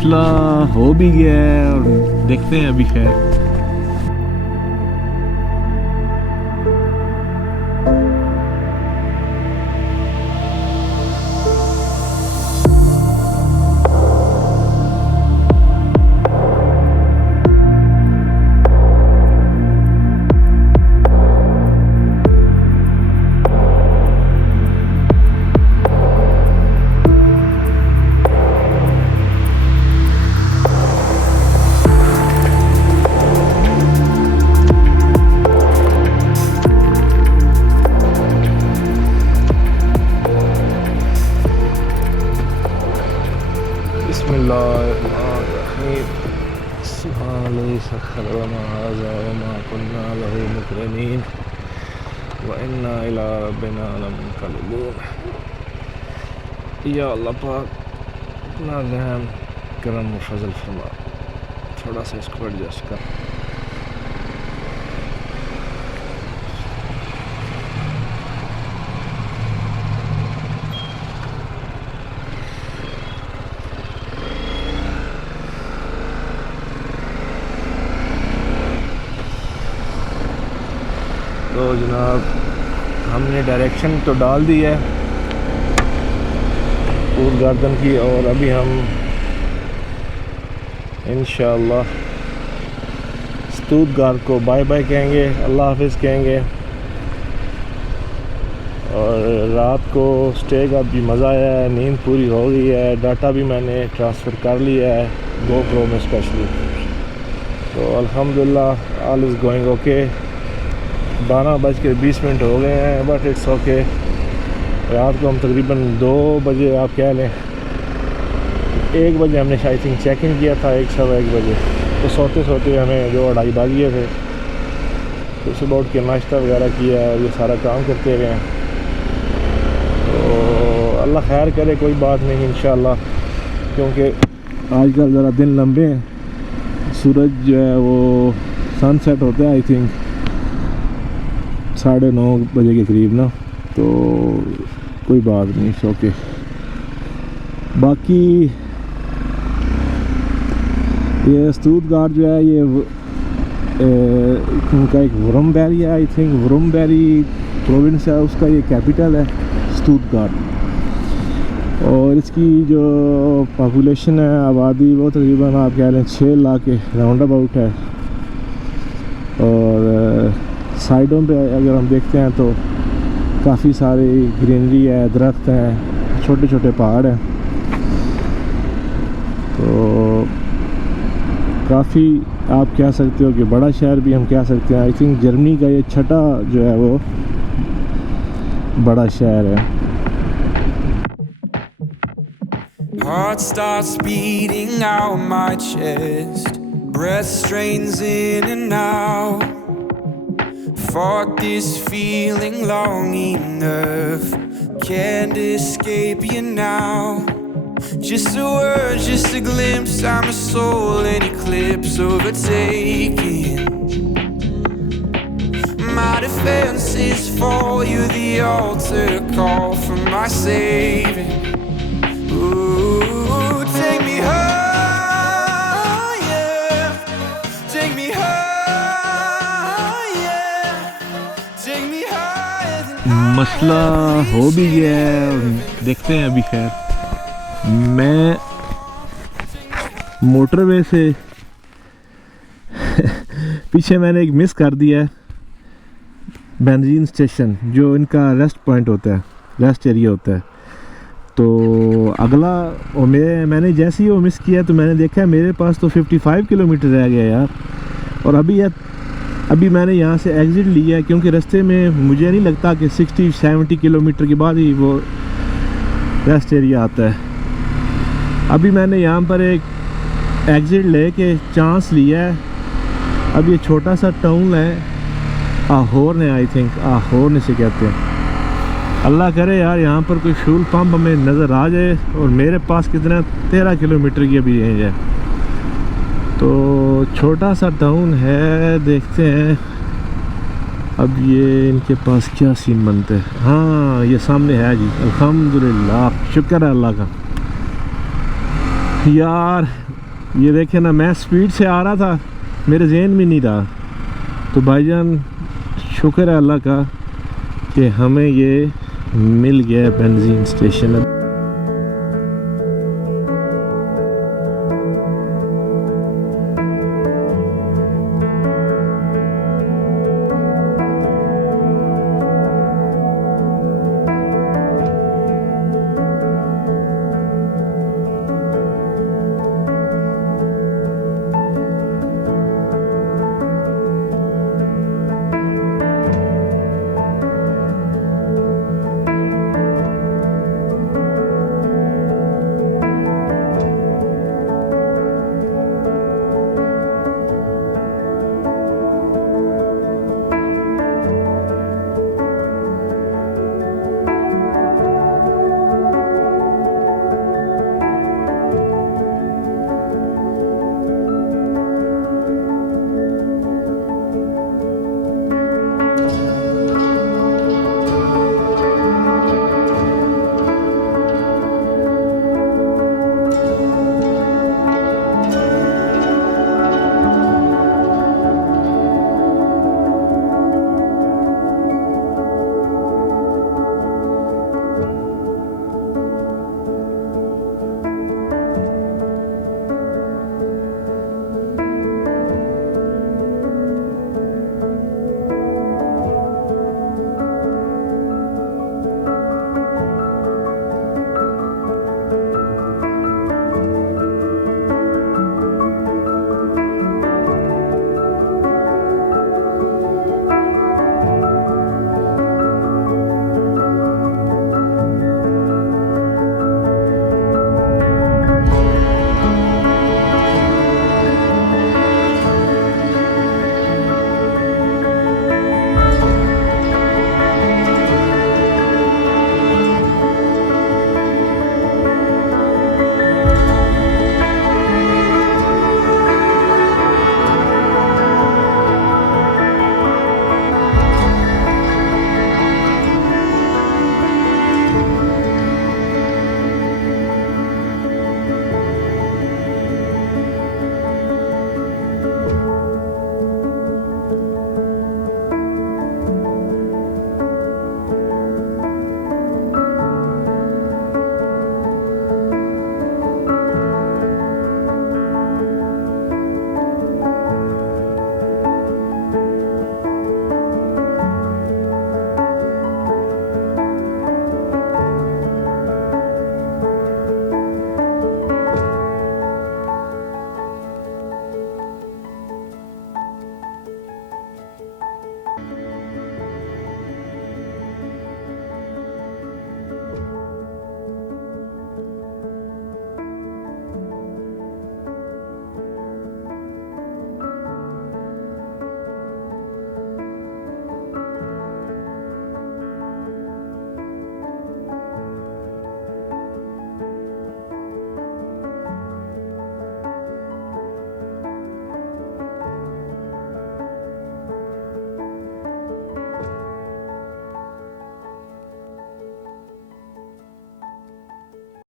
मसला हो भी गया है और देखते हैं अभी। खैर या अल्लाह पाक अपना रहम करम व फजल फरमा। थोड़ा सा इसको एडजस्ट कर। तो जनाब हमने डायरेक्शन तो डाल दी है गार्डन की, और अभी हम इंशाअल्लाह स्टुटगार्ट को बाय बाय कहेंगे, अल्लाह हाफिज़ कहेंगे। और रात को स्टे का भी मज़ा आया है, नींद पूरी हो गई है, डाटा भी मैंने ट्रांसफ़र कर लिया है GoPro में स्पेशली। तो अल्हम्दुलिल्लाह ऑल इज़ गोइंग ओके। 12:20 हो गए हैं, बट इट्स ओके। रात को हम तकरीबन 2 बजे आप कह लें, 1 बजे हमने आई थिंक चेक इन किया था, 1 सवा 1 बजे। तो सोते सोते हमें 2-2:30 बज गए थे। तो सुबह उठ के नाश्ता वगैरह किया और ये सारा काम करते रहे। तो अल्लाह खैर करे, कोई बात नहीं इंशाअल्लाह, क्योंकि आजकल ज़रा दिन लंबे हैं। सूरज जो है वो सनसेट होता है आई थिंक 9:30 बजे के करीब ना। तो कोई बात नहीं, ओके। बाकी ये स्टुटगार्ट जो है ये उनका एक वुरमबेरी है आई थिंक, वुरमबेरी प्रोविंस है, उसका ये कैपिटल है स्टुटगार्ट। और इसकी जो पॉपुलेशन है, आबादी, वो तकरीबन आप कह लें 6 लाख के राउंड अबाउट है। और साइडों पे अगर हम देखते हैं तो काफ़ी सारी ग्रीनरी है, दरख्त हैं, छोटे छोटे पहाड़ हैं। तो काफ़ी आप कह सकते हो कि बड़ा शहर भी हम कह सकते हैं। आई थिंक जर्मनी का ये छठा जो है वो बड़ा शहर है। Heart starts beating out my chest, breath strains in and out. Fought this feeling long enough, can't escape you now. Just a word, just a glimpse, I'm a soul in eclipse, overtaking. My defense is for you, the altar call for my saving. Ooh, take me higher, take me higher, take me higher than मसला हो भी गया है और देखते हैं अभी। खैर मैं मोटरवे से पीछे मैंने एक मिस कर दिया है, बेंजीन स्टेशन जो इनका रेस्ट पॉइंट होता है, रेस्ट एरिया होता है। तो अगला और मैंने जैसे ही वो मिस किया तो मैंने देखा मेरे पास तो 55 किलोमीटर रह गया यार। और अभी मैंने यहाँ से एग्ज़िट लिया है, क्योंकि रास्ते में मुझे नहीं लगता कि 60-70 किलोमीटर के बाद ही वो रेस्ट एरिया आता है। अभी मैंने यहाँ पर एक एग्ज़िट लेके चांस लिया है। अब ये छोटा सा टाउन है, आहोर है आई थिंक, आहोर से कहते हैं। अल्लाह करे यार यहाँ पर कोई फ्यूल पंप हमें नज़र आ जाए। और मेरे पास कितना 13 किलोमीटर की अभी रेंज है। तो छोटा सा टाउन है, देखते हैं अब ये इनके पास क्या सीन बनते हैं। हाँ ये सामने है जी, अल्हम्दुलिल्लाह, शुक्र है अल्लाह का। यार ये देखिए ना, मैं स्पीड से आ रहा था, मेरे जहन में नहीं था। तो भाईजान शुक्र है अल्लाह का कि हमें ये मिल गया बेंजीन स्टेशन।